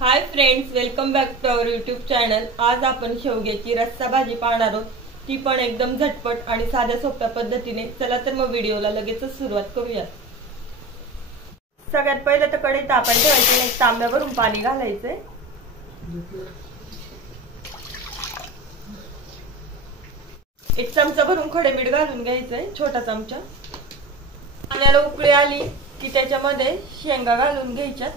High friends, welcome back to our YouTube channel. आज आपण शेवग्याची रस्सा भाजी पाहणार आहोत, ती पण एकदम झटपट आणि साध्या सोप्या पद्धतीने। चला तर मग व्हिडिओला लगेचच सुरुवात करूया। सगळ्यात पहिले तर कढईत आपण ठेवायचं, एक तांब्या भरून पाणी घालायचंय। एक चमचा भरून खडे मीठ घालून घ्यायचंय, छोटा चमचा। पाण्याला उकळी आली की त्याच्यामध्ये शेंगा घालून घ्यायच्या।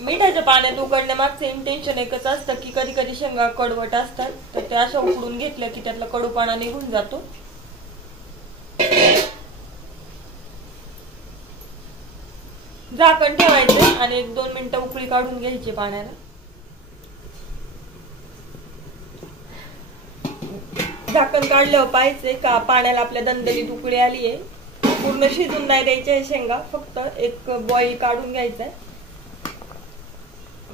मिठाच्या पाण्यात उकडण्यामागचे इंटेन्शन एकच असतं की कधी कधी शेंगा कडवट असतात, तर त्या अशा उकडून घेतल्या की त्यातला कडूपणा निघून जातो। झाकण ठेवायचे आणि 1-2 मिनिटं उकळी काढून घ्यायची पाण्याला। झाकण काढल्यावर पाहायचे का पाण्याला आपल्या दणदणीत उकळी आली आहे। पूर्ण शिजून नाही द्यायचे शेंगा, फक्त एक बॉईल काढून घ्यायचा।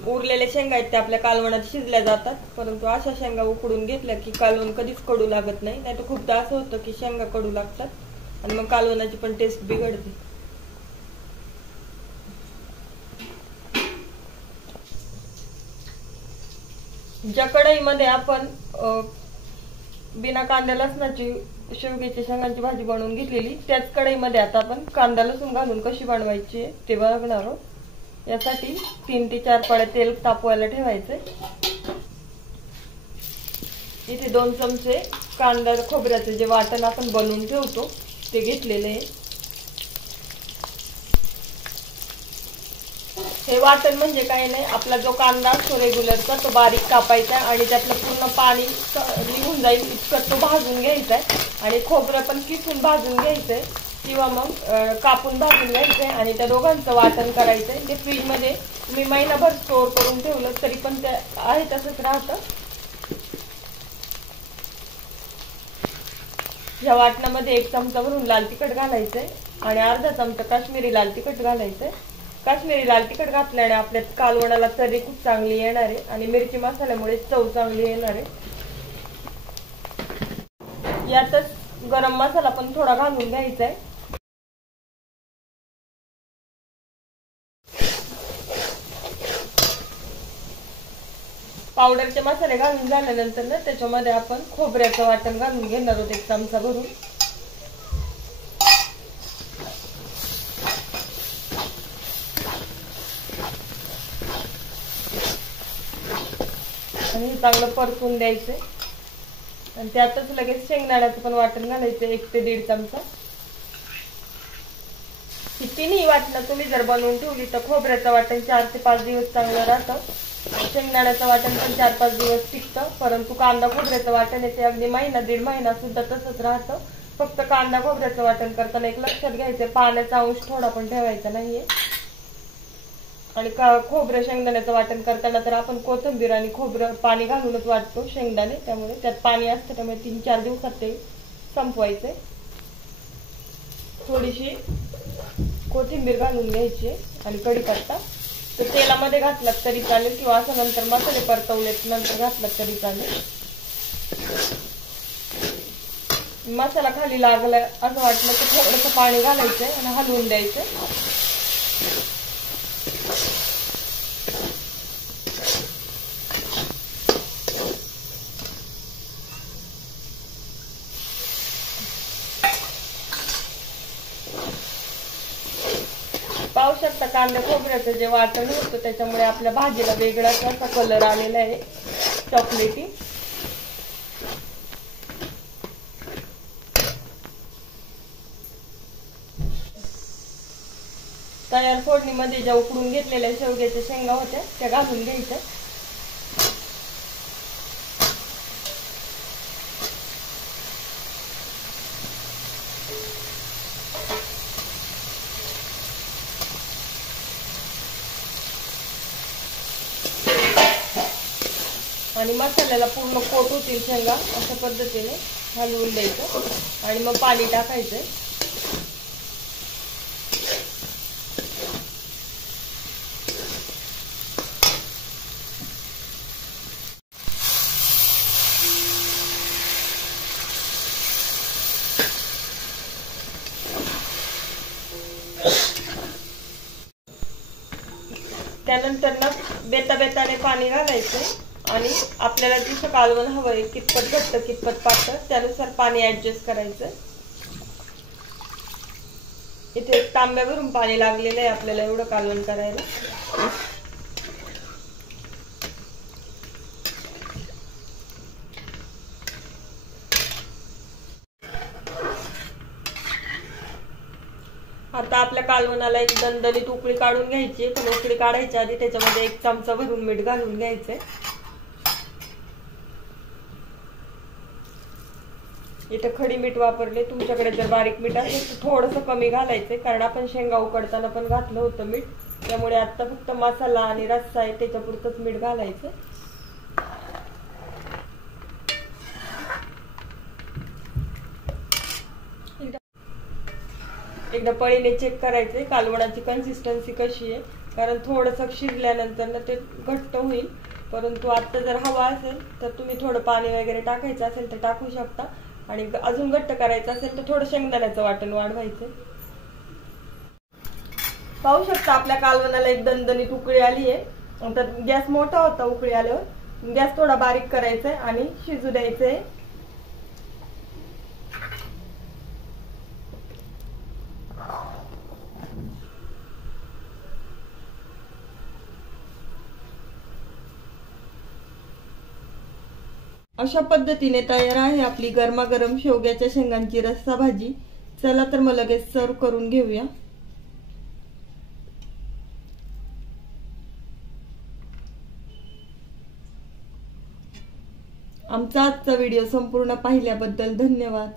उरलेले शेंगा आहेत ते आपल्या कालवणात शिजल्या जातात, परंतु अशा शेंगा उकडून घेतल्या की कालवण कधीच कडू लागत नाही। नाही तर खूपदा असं होतं की शेंगा कडू लागतात आणि मग कालवणाची पण टेस्ट बिघडते। ज्या कढईमध्ये आपण बिना कांदा लसणाची शेवग्याच्या शेंगांची भाजी बनवून घेतलेली, त्याच कढईमध्ये आता आपण कांदा लसूण घालून कशी बनवायची ते बघणार आहोत। यासाठी 3 ते 4 पळ्या तेल तापवायला ठेवायचे। इथे 2 चमचे कांदा खोबऱ्याचे जे वाटण आपण बनवून ठेवतो ते घेतलेले आहे। हे वाटण म्हणजे काही नाही, आपला जो कांदा असतो रेग्युलरचा तो बारीक कापायचा आणि त्यातलं पूर्ण पाणी निघून जाईल इतकं तो भाजून घ्यायचा आणि खोबरं पण किसून भाजून घ्यायचंय किंवा मग कापून भाजून घ्यायचंय आणि त्या दोघांचं वाटण करायचंय। ते फ्रीज मध्ये तुम्ही महिनाभर स्टोर करून ठेवलं तरी पण ते आहे तसंच राहतं। या वाटणामध्ये 1 चमचा भरून लाल तिखट घालायचंय आणि अर्धा चमचा काश्मीरी लाल तिखट घालायचंय। काश्मीरी लाल तिखट घातल्याने आपल्या कालवणाला चव खूप चांगली येणार आहे आणि मिरची मसाल्यामुळे चव चांगली येणार आहे। यातच गरम मसाला पण थोडा घालून घ्यायचा आहे। पावडरचे मसाले घालून झाल्यानंतर ना त्याच्यामध्ये आपण खोबऱ्याचं वाटण घालून घेणार आहोत 1 चमचा भरून। आणि चांगलं परतून द्यायचंय आणि त्यातच लगेच शेंगदाण्याचं पण वाटण घालायचं 1 ते 1.5 चमचा। ही तिन्ही वाटणं तुम्ही जर बनवून ठेवली तर खोबऱ्याचं वाटण 4 ते 5 दिवस चांगलं राहतं, शेंगदाण्याचं वाटण पण 4-5 दिवस टिकतं, परंतु कांदा खोबऱ्याचं वाटण आहे ते अगदी महिना 1.5 महिना सुद्धा तसंच राहतं। फक्त कांदा खोबऱ्याचं वाटण करताना एक लक्षात घ्यायचं, पाण्याचा अंश थोडा पण ठेवायचा नाहीये। आणि खोबरं शेंगदाण्याचं वाटण करताना तर आपण कोथिंबीर आणि खोबरं पाणी घालूनच वाटतो शेंगदाणे, त्यामुळे त्यात पाणी असतं, त्यामुळे 3-4 दिवसात ते संपवायचे। थोडीशी कोथिंबीर घालून घ्यायची आणि कढीपत्ता तर तेलामध्ये घातलात तरी चालेल किंवा असं नंतर मसाले परतवलेत नंतर घातलात तरी चालेल। मसाला खाली लागला असं वाटलं तर थोडंसं पाणी घालायचंय आणि हलवून द्यायचंय। पाहू शकता कांदा खोबऱ्याचं जे वाटण होतं त्याच्यामुळे आपल्या भाजीला वेगळाच असा कलर आलेला आहे, चॉकलेटी। तयार फोडणीमध्ये ज्या उकडून घेतलेल्या शेवग्याच्या शेंगा होत्या त्या घालून घ्यायच्या। आणि मसाल्याला पूर्ण कोट होतील शेंगा अशा पद्धतीने हलवून द्यायचं आणि मग पाणी टाकायचं। त्यानंतर ना बेताने पाणी घालायचं आणि आपल्याला जसं कालवण हवंय, कितपत घट्ट कितपत पातळ, त्यानुसार पाणी ऍडजस्ट करायचं. इथे एक तांब्यावरून पाणी लागलेलं आहे आपल्याला एवढं कालवण करायला. आता आपल्या कालवणाला एक दणदणीत उकळी काढून घ्यायची. पण उकळी काढायच्या आधी त्याच्यामध्ये 1 चमचा भरून मीठ घालून घ्यायचंय. इथे खडी मीठ वापरले. तुमच्याकडे जर बारीक मीठ असेल तर थोडंसं कमी घालायचंय, कारण आपण शेंगा उकडताना पण घातलं होतं मीठ. त्यामुळे आता फक्त मसाला आणि रस्सा आहे त्याच्यापुरतंच मीठ घालायचं. एकदा पळीने चेक करायचे कालवणाची कन्सिस्टन्सी कशी आहे, कारण थोडंसं शिजल्यानंतर ना ते घट्ट होईल. परंतु आता जर हवा असेल तर तुम्ही थोडं पाणी वगैरे टाकायचं असेल तर टाकू शकता, आणि अजून घट्ट करायचं असेल तर थोडं शेंगदाण्याचं वाटण वाढवायचं. पाहू शकता आपल्या कालवणाला एक दणदणीत उकळी आली आहे. तर गॅस मोठा होता उकळी आल्यावर, गॅस थोडा बारीक करायचा आहे आणि शिजू द्यायचंय. अशा पद्धतीने तयार आहे आपली गरमागरम शेवग्याच्या शेंगांची रस्सा भाजी. चला तर मग लगेच सर्व करून घेऊया. आमचा आजचा व्हिडिओ संपूर्ण पाहिल्याबद्दल धन्यवाद.